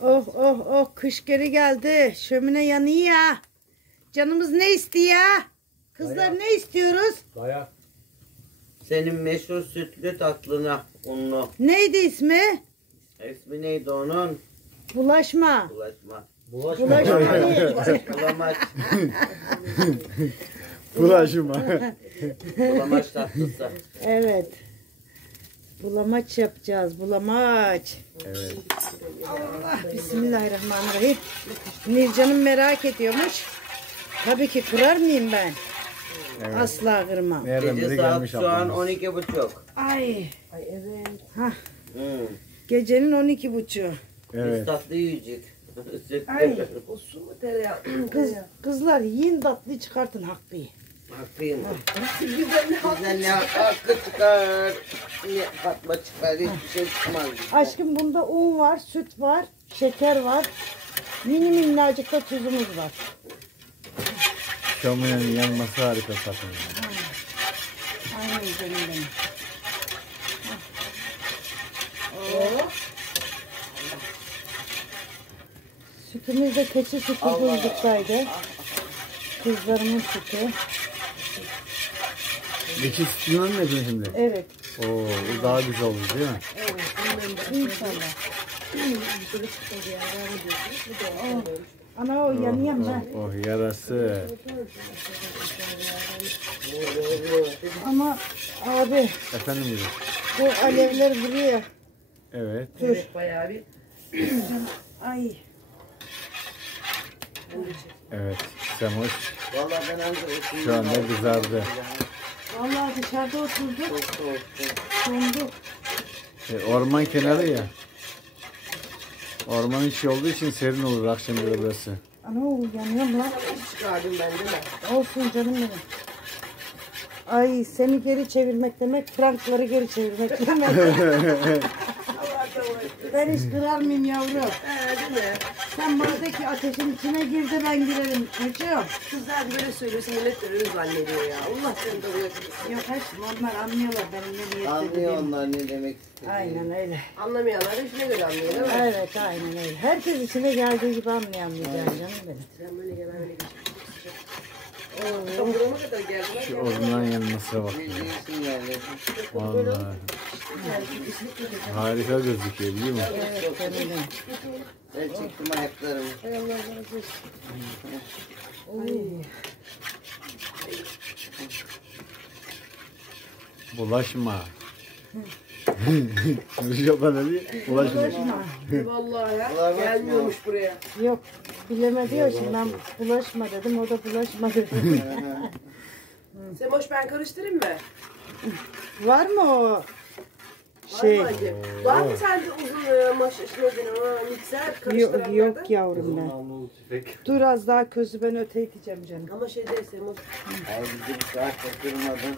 Oh oh oh, kış geri geldi. Şömine yanıyor ya. Canımız ne istiyor? Kızlar Dayak. ne istiyoruz? Dayak. Senin meşhur sütlü tatlına unlu. Neydi ismi? İsmi neydi onun? Bulaşma. Bulaşma. Bulaşma. Bulaşma değil. Bulamaç. Bulaşma. Bulamaç tatlısı. Evet. Bulamaç yapacağız. Bulamaç. Evet. Allah, bismillahirrahmanirrahim. Nilcan'ım merak ediyormuş. Tabii ki kırar mıyım ben? Evet. Asla kırmam. Nereden Gece beri saat gelmiş şu an ablamız. 12.30. Ay. Evet. Hah, Hmm. gecenin 12.30. Biz Evet. tatlı yiyecek. Ay. O su mu tereyağı? Kızlar yiyin tatlıyı çıkartın Hakkı'yı. Hakkıyım. Güzel ne Bizden ne hakkı çıkar, ne fatma çıkar, hiçbir şey çıkmaz. bizden. Aşkım bunda un var, süt var, şeker var. Mini minnacık da tuzumuz var. Şöminenin yanması harika sakın. Aynen canım benim. o? Sütümüz de keçi sütü buzluktaydı. Kızlarımın sütü. Geçi sütünden mi yapıyorsun şimdi? Evet. Oo, bu daha güzel olur değil mi? İnşallah. Ana o yanıyor ben. Oh yarası. Ama abi Efendim gibi. bu alevler vuruyor. Evet. Dur. Evet bayağı bir. Ay. Evet. Semoş Vallahi ben anca oturayım. şu anda kızardı. Vallahi dışarıda oturduk. Çok soğuktu. Donduk. Orman kenarı ya. Ormanın içi olduğu için serin olur akşam burası. Ana o yanıyor lan. İş çıkardım ben değil mi? Olsun canım benim. Ay seni geri çevirmek demek, Frankları geri çevirmek demek. Ben hiç kırar mıyım yavrum? Değil mi? Sen bana de ki ateşin içine gir de ben girerim çocuğum. Kızlar böyle söylüyorsa millet de öyle zannediyor ya. Allah seni de uyarır. Yok aşkım onlar anlıyorlar benim ne niyet Anlıyor dediğimi. onlar ne demek istediğini. Aynen öyle. Anlamayanlar da işine göre anlıyor değil mi? Evet aynen öyle. Herkes içine geldiği gibi anlayamayacak canım benim. Sen böyle gel böyle geçelim. Oo. Burama kadar geldiler. Şu odundan yanmasına bak. Bildiğin yani. Vallahi. Harika gözüküyor biliyor musun? Evet canım benim. Ben çektim ayaklarımı. Ay. Bulaşma. Japan Ali bulaşma. Vallahi ya. Gelmiyormuş buraya. Yok bilemedi ya şimdi ben bulaşma dedim o da bulaşma dedi. Semoş ben karıştırayım mı? Var mı o şey? Var mı acaba? Var mı sende uzun mikser karıştıranlardan? Yok yavrum ben. Dur az daha közü ben öte gideceğim canım. Ama şey değil Semoş. Ay bizi bir saat kaçırmadın.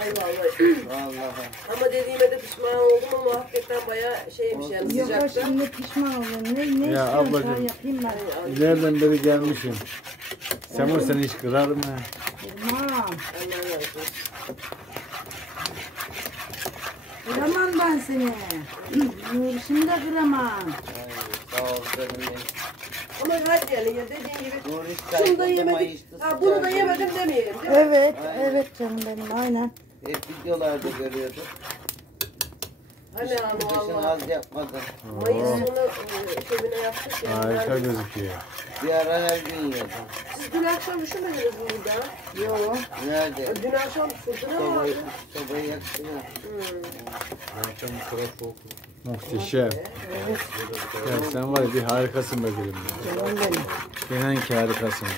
Ay vallahi. Vallahi. Ama dediğime de pişman oldum ama hakikaten bayağı şeymiş yani Yok sıcakta. şimdi pişman oluyorum. Ne Ya istiyorsun ablacığım. sen yapayım ben. Nereden beri gelmişim? Semur seni hiç kırar mı? Tamam. Allah razı olsun. Kıramam ben seni. Nurişimi de kıramam. Ay, sağ ol canım benim. Ama hadi yani ya dediğin gibi Doğru iş şunu da kayboldu, yemedik. mayıştı, Ha, bunu da sıcak yemedim oldu. demeyelim değil mi? Evet, Aynen. evet canım benim aynen. Hep videolarda görüyorduk. Hani ama Kışın Allah. az yapmadım. Mayıs sonu şömine yaptık ya. Harika gözüküyor. Bir ara her gün yiyordum. Siz dün akşam üşümediniz mi burada? Yok. Nerede? Dün akşam fırtına mı vardı? Sobayı yaktım ya. Muhteşem. Ya sen var ya bir harikasın be gülüm. Canım benim. İnan ki harikasın be.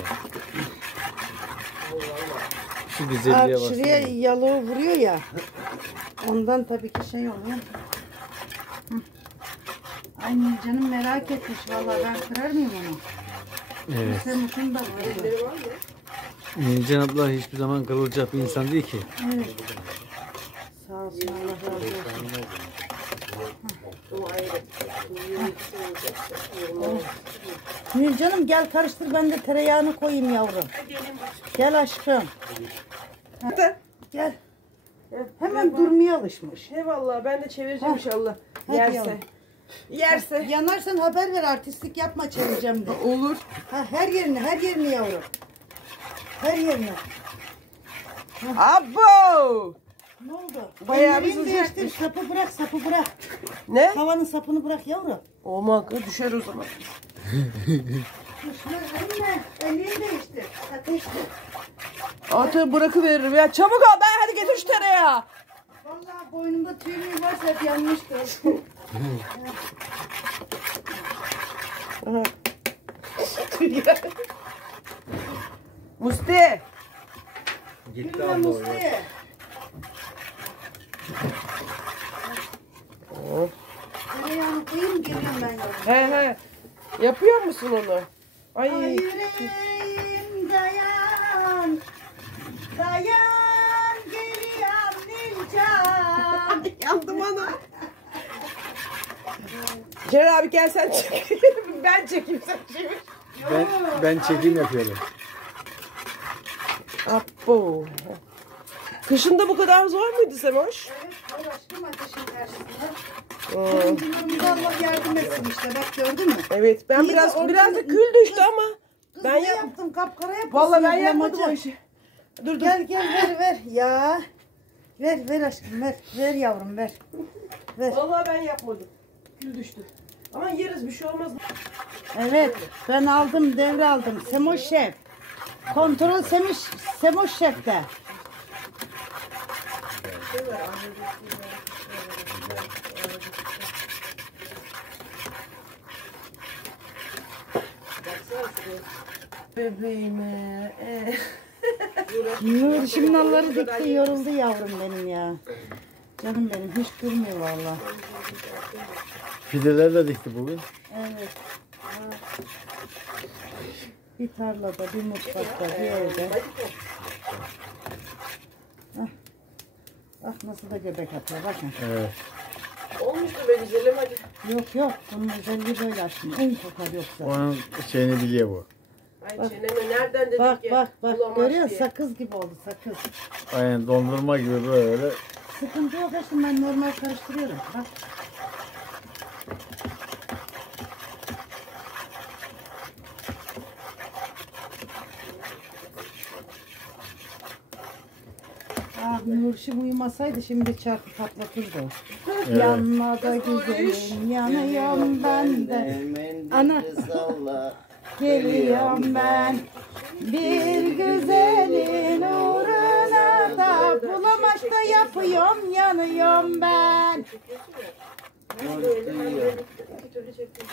Şu güzelliğe Abi baksana. şuraya yalığı vuruyor ya. Ondan tabii ki şey oluyor. Hı. Ay canım merak etmiş vallahi ben kırar mıyım onu? Evet. Sen şunu da var. Biri var mı? Nilcan abla hiçbir zaman kırılacak bir insan değil ki. Evet. Sağ olsun Allah razı olsun. O ayrı. Nilcanım gel karıştır ben de tereyağını koyayım yavrum. Gel aşkım. Gel. Hemen durmaya alışmış. He vallahi ben de çevireceğim inşallah. Hadi Yerse. yavrum. Yerse. Yanarsan haber ver, artistlik yapma, çevireceğim de. Olur. Ha, her yerini yavrum. Her yerini. Abo! Ne oldu? Bayağı bir Ellerini değiştir, sıcakmış. sapı bırak. Ne? Tavanın sapını bırak yavrum. Olmak düşer o zaman. Düşmez anne. Ellerini değiştir. Ateştir. Atı bırakıveririm ya. Çabuk ol, ben hadi getir şu tereyağı. Vallahi boynumda tüyüm varsa hep yanmıştır. Aha. Musti. Gitti Gülme abla oraya. Musti. Tereyağını koyayım, geliyorum ben yavrum. He. Yapıyor musun onu? Ay. Ay yüreğim dayan. Dayan geliyorum Nilcan. Yandım ana. Celal abi gel sen çek. Ben çekeyim sen çevir. Ben çekim yapıyorum. Abo. Kışında bu kadar zor muydu Semoş? Evet, ay aşkım ateşin karşısında. Hmm. Oyuncularımıza Allah yardım etsin işte, bak gördün mü? Evet ben İyi de biraz oradan- da kül düştü ama Kız ben ne yap. yaptım, kapkara yapmışsın. Vallahi ben ya, yapmadım o bulamaca. işi. Dur. Gel ver ya. Ver aşkım ver yavrum ver. Ver. Vallahi ben yapmadım. Kül düştü. Ama yeriz bir şey olmaz. Evet, ben aldım, devraldım. Semoş Şef. Kontrol Semoş Şef'te. Bebeğime. Nur şimdi nalları dikti, yoruldu yavrum benim ya. Canım benim hiç durmuyor valla. Fideler de dikti bugün. Evet. Bir tarlada, bir mutfakta, bir evde. Ah nasıl da göbek atıyor bakın. Evet. Olmuştu be güzelim hadi. Yok bunun özelliği böyle aşkım. En kokar yoksa. Onun şeyini biliyor bu. Ay çeneme nereden dedik Bak ki? bak bulamaç görüyor musun? diye. Sakız gibi oldu sakız. Aynen dondurma gibi böyle. Sıkıntı yok aşkım, ben normal karıştırıyorum. Bak. Ah Nurşim uyumasaydı şimdi çarpı patlatırdı o. Evet. Yanma da güzelim, yanıyorum ben de. Ana. Geliyorum ben. Bir güzelin uğruna da bulamaçta yapıyorum, yanıyorum ben. İki türlü çektim.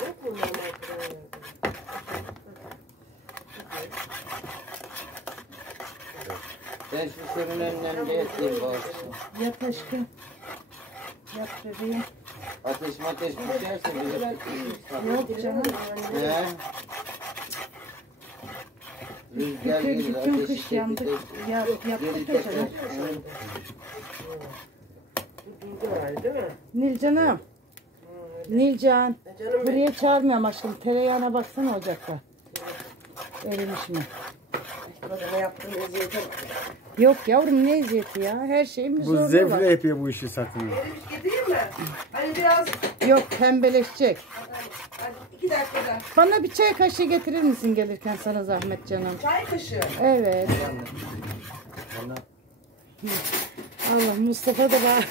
Yok mu normal kıran? Ben şu fırın önüne yatayım bu akşam. Yat aşkım. Yat bebeğim. Ateş düşerse bilir. Yok canım. Ne? Rüzgar gelir, Bütün ateşi kış yandık. çekecek. Yaptık Geri ya canım. teker. Durdu herhalde değil mi? Nilcan'ım. Nilcan. Canım benim. Buraya çağırmıyorum aşkım. Tereyağına baksana ocakta. Erimiş mi? Bana yaptığın eziyete bak. Yok yavrum ne eziyeti ya. Her şeyimiz Bu zorluğu zevkle var. yapıyor bu işi satın. Erimiş getireyim mi? Hani biraz. Yok pembeleşecek. Hadi 2 dakikada. Bana bir çay kaşığı getirir misin gelirken, sana zahmet canım? Çay kaşığı. Evet. Bana Allah Mustafa da var.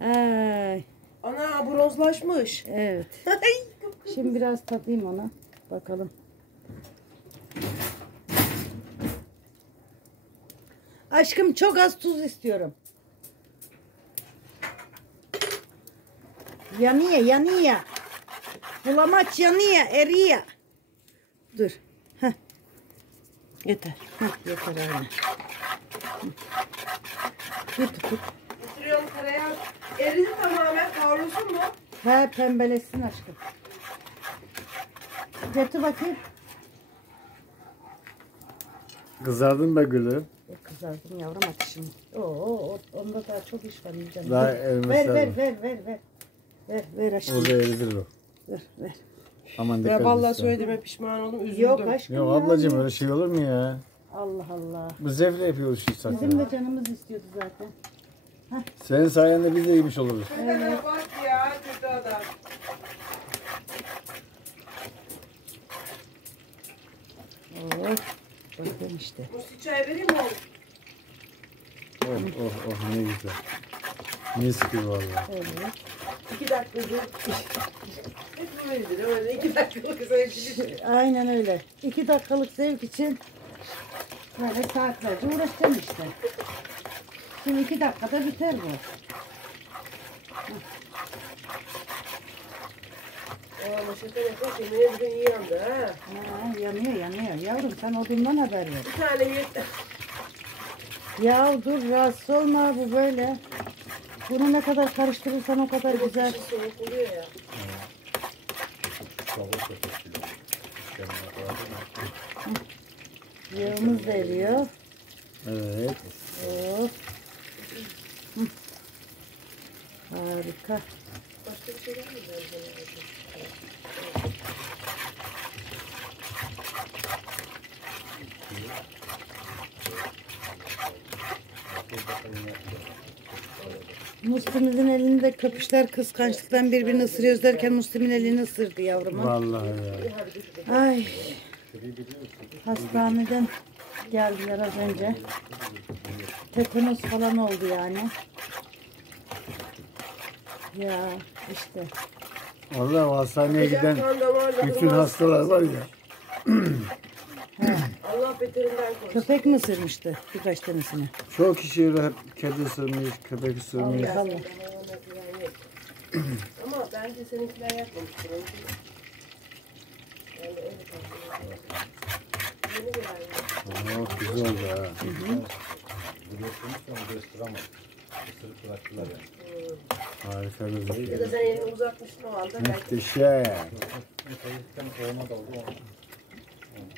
Ay, Ana bronzlaşmış. evet. Şimdi biraz tadayım ona. Bakalım. Aşkım çok az tuz istiyorum. Yanıyor. Bulamaç yanıyor, eriyor. Dur. Heh. Yeter. Yeter öyle. Tut. Getiriyorum tereyağı. Eridi tamamen, kavrulsun mu? He pembeleşsin aşkım. Götür bakayım. Kızardın be gülüm. Kızardım yavrum ateşim. Oo, onda daha çok iş var canım. Daha erimesi lazım. Ver aşkım. O da eridir o. Ver. Aman Ya dikkat vallahi et. söylediğime pişman oldum, üzüldüm. Yok aşkım Yok ya. ablacığım öyle şey olur mu ya? Allah Allah. Bu zevkle yapıyor şu işi Bizim satın. de canımız istiyordu zaten. Senin sayende biz de yemiş oluruz. Evet. Bak ya kötü adam. Oh. Bakın işte. Musti çay vereyim mi oğlum? Oh oh oh ne güzel. Mis gibi vallahi. Evet. 2 dakika dur. Hep böyledir öyle 2 dakikalık sevgili. Aynen öyle. 2 dakikalık zevk için böyle saatlerce uğraşacağım işte. Şimdi 2 dakikada biter bu. Ama şaka yapma yemeğe bugün iyi yandı ha. Ha, yanıyor. Yavrum sen odundan haber ver. Bir tane yeter. Ya dur rahatsız olma bu böyle. Bunu ne kadar karıştırırsan o kadar güzel. Bir soğuk oluyor ya. Yağımız da eriyor. Evet. Oh. Hı. Harika. Başka bir şey var mı? Muslim'in elinde köpüşler kıskançlıktan birbirini ısırıyoruz derken Muslim'in elini ısırdı yavrumun. Vallahi ya. Ay. Hastaneden geldiler az önce. Tetanos falan oldu yani. Ya işte. Vallahi o hastaneye giden Kan damarda bütün durmaz. hastalar var ya. Allah beterinden korusun. Köpek mi ısırmıştı birkaç tanesini? Çok kişi hep kedi ısırmış, köpek ısırmış. Allah. Ama bence seninkiler yapmamıştır. Yani öyle yeni gelen. Oh güzel oldu ha. Harika Ya gözüküyor. da sen elini uzatmışsın o anda belki. Muhteşem.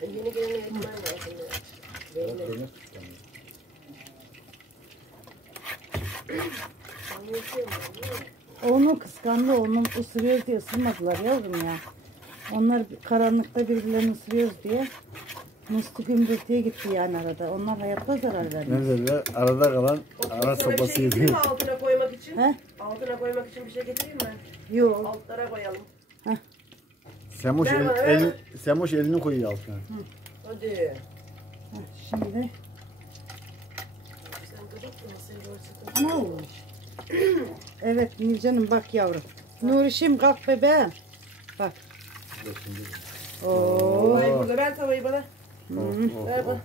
Yeni gelene eğitmen lazım. Belli. Anlatıyorum ben, değil mi? Onu kıskandı, onu ısırıyoruz diye ısırmadılar yavrum ya. Onlar karanlıkta birbirlerini ısırıyoruz diye. Mıstık gümbürtüye gitti yani arada. Onlar hayatta zarar Ne vermez. derler? Arada kalan ara Sana bir sopası şey getireyim yedi. mi altına koymak için? He? Altına koymak için bir şey getireyim mi? Yok. Altlara koyalım. Semuş, Ver bana, ver. Semuş elini koyuyor altına. Hadi. Şimdi. Sen kapat da masayı görsün. Ana olmuş. Evet Nurcan'ım bak yavrum. Nurişim kalk bebeğim. Bak. Oo. Tavayı burada ver tavayı bana. Ver bana.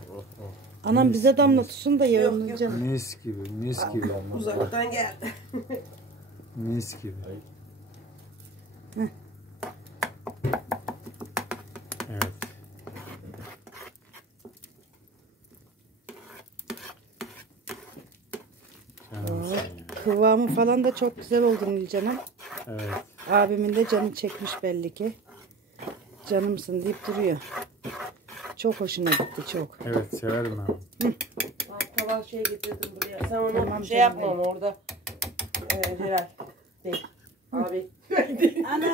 Anam bize damlatıyorsun da Yok, yavrum yok. Nurcan. Mis gibi, mis gibi. Uzaktan geldi. Mis gibi. Evet. Canımsın ya. Kıvamı falan da çok güzel oldu Nurcan'ım. Evet. Abimin de canı çekmiş belli ki. Canımsın deyip duruyor. Çok hoşuna gitti çok. Evet, severim ben. Bak tava şey getirdim buraya. Sen onu Tamam şey canım yapma ama orada. Helal. Değil. Abi. Ana!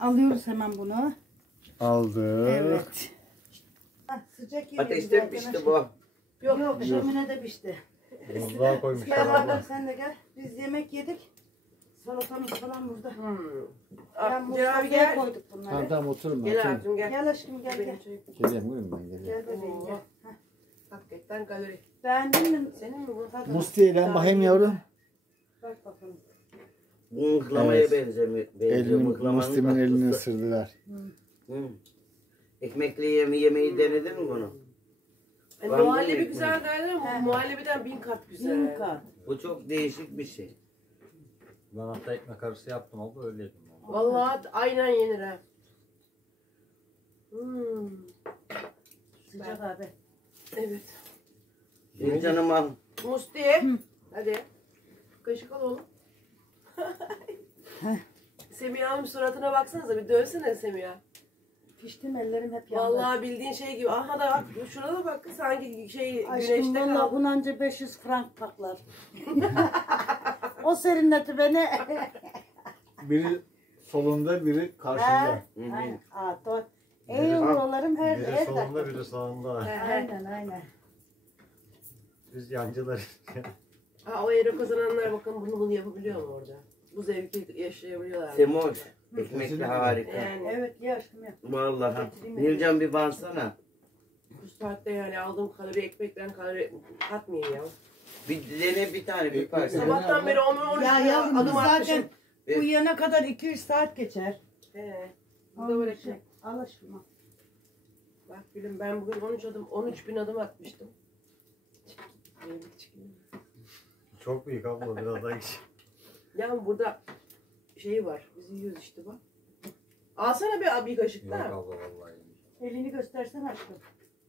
Alıyoruz hemen bunu. Aldık. Evet. Sıcak yiyoruz Ateşte arkadaşlar. pişti bu. Yok şömine de pişti. Buzluğa koymuş. Gel bakalım sen de gel. Biz yemek yedik. Salatamız falan burada. Ben Gel abi mutfakta gel. koyduk bunları. Tamam oturun. Gel Oturun. abicim gel. Gel aşkım gel gel. Geleyim buyurun ben geleyim. Gel bebeğim gel. Heh. Hakikaten kalori. Beğendin mi? Senin mi bu? Tadı. Musti'ye lan bakayım yavrum. Bak bakalım. Bu mıhlamaya Evet. benziyor. Musti'min elini ısırdılar. Hı. Ekmekli yemeği denedin mi bunu? Var mı Muhallebi ekmek? güzel derler ama bu muhallebiden 1000 kat güzel. Bin kat. Bu çok değişik bir şey. Ben hatta ekmek arası yaptım oldu öyle yedim. Vallahi aynen yenir ha. Sıcak abi. Evet. Şimdi canım al. Musti. Hadi. Kaşık al oğlum. Semiha'nın suratına baksanıza bir dövsene Semiha. Piştim ellerim hep yandı. Vallahi bildiğin şey gibi. Aha da bak şurada bak sanki şey Aşkım güneşte valla kaldı. bunun anca 500 frank paklar. O serinleti beni. Biri solunda, biri karşında. Aynen. Aa, buralarım her Biri yerde. solunda biri sağında. Aynen aynen. Biz yancılar. Ha, o euro kazananlar bakın bunu yapabiliyor mu orada? Bu zevki yaşayabiliyorlar. Semoş. Ekmekli harika. Yani Evet ye aşkım ya. Vallahi. Nilcan bir bansana. bu saatte yani aldığım kalori ekmekten kalori katmayayım ya. Bir dene bir tane bir parça. Sabahtan beri 10-13 Ya yavrum adım zaten atmışım. uyuyana kadar 2-3 saat geçer. He. Bu da böyle şey. Al aşkım. Bak gülüm ben bugün 13 bin adım atmıştım. Çok büyük abla biraz daha geç. Ya burada şey var. Biz yiyoruz işte bak. Alsana bir kaşık Yok daha. abla vallahi. Elini göstersen aşkım.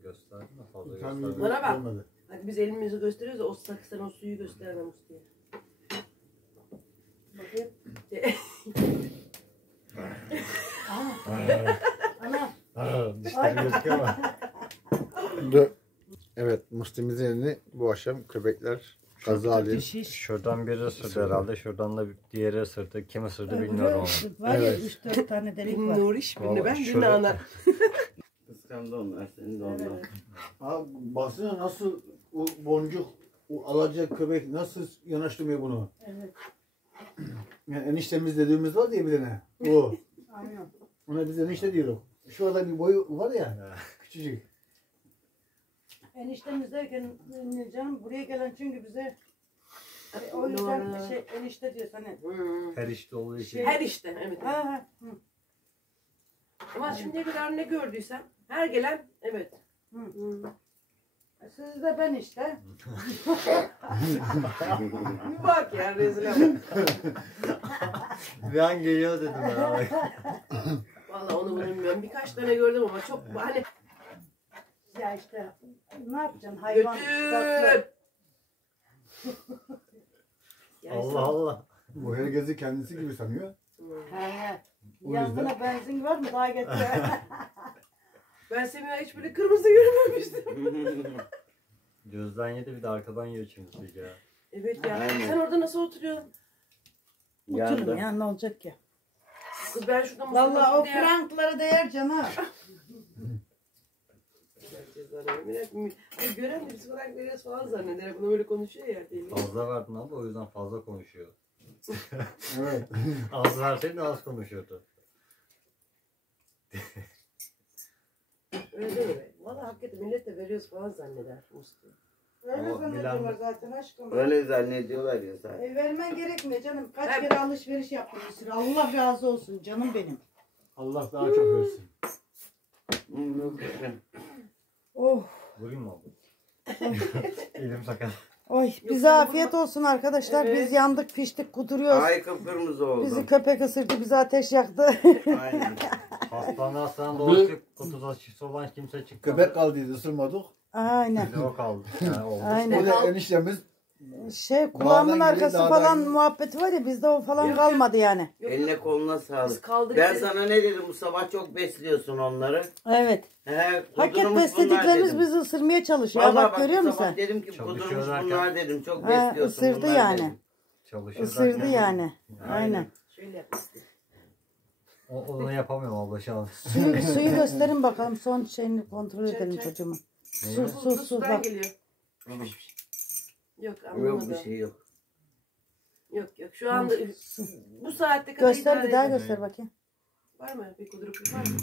Gösterdim de fazla Tam gösterdim. Bana bak. olmadı. Hadi biz elimizi gösteriyoruz da sen o suyu gösterme Musti'ye. Bakayım. Ana. Dişleri gözüküyor ama. Evet, Muslim'imizin elini bu akşam köpekler gazı alıyor. Şuradan biri ısırdı herhalde. Şuradan da diğeri ısırdı. Kim ısırdı bilmiyorum ama. Var ya Evet. 3-4 tane delik Birini var. Nuriş, birini ben, birini Şöyle- ana. Kıskandı onlar seni de ondan. Abi baksana nasıl o boncuk, o alacak köpek nasıl yanaştırmıyor bunu. Evet. Yani eniştemiz dediğimiz var diye bir tane. O. Aynen. Ona biz enişte diyoruz. Şu arada bir boyu var ya, küçücük. Eniştemiz derken canım buraya gelen çünkü bize o yüzden Doğru. enişte diyor hani. Her işte olduğu için. Her işte evet. Ha ha. Hı. Ama şimdiye kadar ne gördüysem her gelen evet. Hı. Hı. Siz de ben işte. Bir bak ya rezil ama. Bir an geliyor dedim ya. Vallahi onu bunu bilmiyorum. Birkaç tane gördüm ama çok hani Ya işte ne yapacaksın hayvan götür. tatlı. Yani Allah Allah. Bu herkesi kendisi gibi sanıyor. He. O Yanına benzin var mı daha getir. Ben Semih'e hiç böyle kırmızı görmemiştim. Gözden yedi bir de arkadan yiyor çünkü ya. Evet ya. Aynen. Sen orada nasıl oturuyorsun? Otururum Yandı. ya ne olacak ki? Kız ben şurada Vallahi o diğer- franklara değer canım. Ay gören de biz falan veriyoruz falan zanneder. Buna böyle konuşuyor ya. Deli. Fazla verdin abla o yüzden fazla konuşuyor. Evet. Az verseydin az konuşuyordu. Öyle değil mi? Valla hakikaten millet de veriyoruz falan zanneder. Musti. Öyle Ama zannediyorlar bilen- zaten aşkım. Öyle zannediyorlar ya zaten. Vermen gerekmiyor canım. Kaç Ben- kere alışveriş yaptım bir sürü. Allah razı olsun canım benim. Allah daha çok versin. Oh. Vurayım mı abla? Elim sakat. Oy Yok, bize ben afiyet olsun arkadaşlar. Evet. Biz yandık piştik kuduruyoruz. Ay kıpkırmızı oldu. Bizi köpek ısırdı bize ateş yaktı. Aynen. Hastaneden dolaştık. Kutuda aşısı olan kimse çıkmadı. Köpek kaldıydı, ısırmadık. Aynen. Bir de o kaldı. Yani oldu. Aynen. O da eniştemiz Kulağımın Dağdan arkası geliyor, falan dağdan- muhabbeti var ya bizde o falan Yok, kalmadı yani. Yok, Eline koluna biz sağlık. kaldık. Ben sana ne dedim bu sabah çok besliyorsun onları. Evet. He, Hak kudurmuş bunlar beslediklerimiz dedim. bizi ısırmaya çalışıyor. Vallahi Bak görüyor bu musun? sabah dedim ki Çalışıyor kudurmuş derken- bunlar dedim. Çok Ha, besliyorsun ısırdı bunlar yani. dedim. Çalışıyor Isırdı derken- yani. Aynen. Şöyle yapmıştım. Onu yapamıyorum abla şu an. Suyu gösterin bakalım. Son şeyini kontrol Çek, edelim çek. çocuğumun. Neyi? Su Sudan bak. geliyor. Yok Yok anlamadım. bir şey yok. Yok şu anda bu saatte kadar Göster idare bir daha edin. göster bakayım. Var mı? Bir kudurup var mı?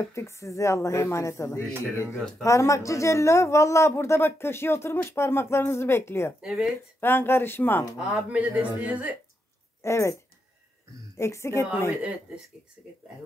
Öptük sizi. Allah'a emanet olun. Dişlerimi göster. Parmakçı Cello vallahi burada bak köşeye oturmuş parmaklarınızı bekliyor. Evet. Ben karışmam. Abime de desteğinizi Evet. Eksik devam etmeyin. et. Evet eksik etme.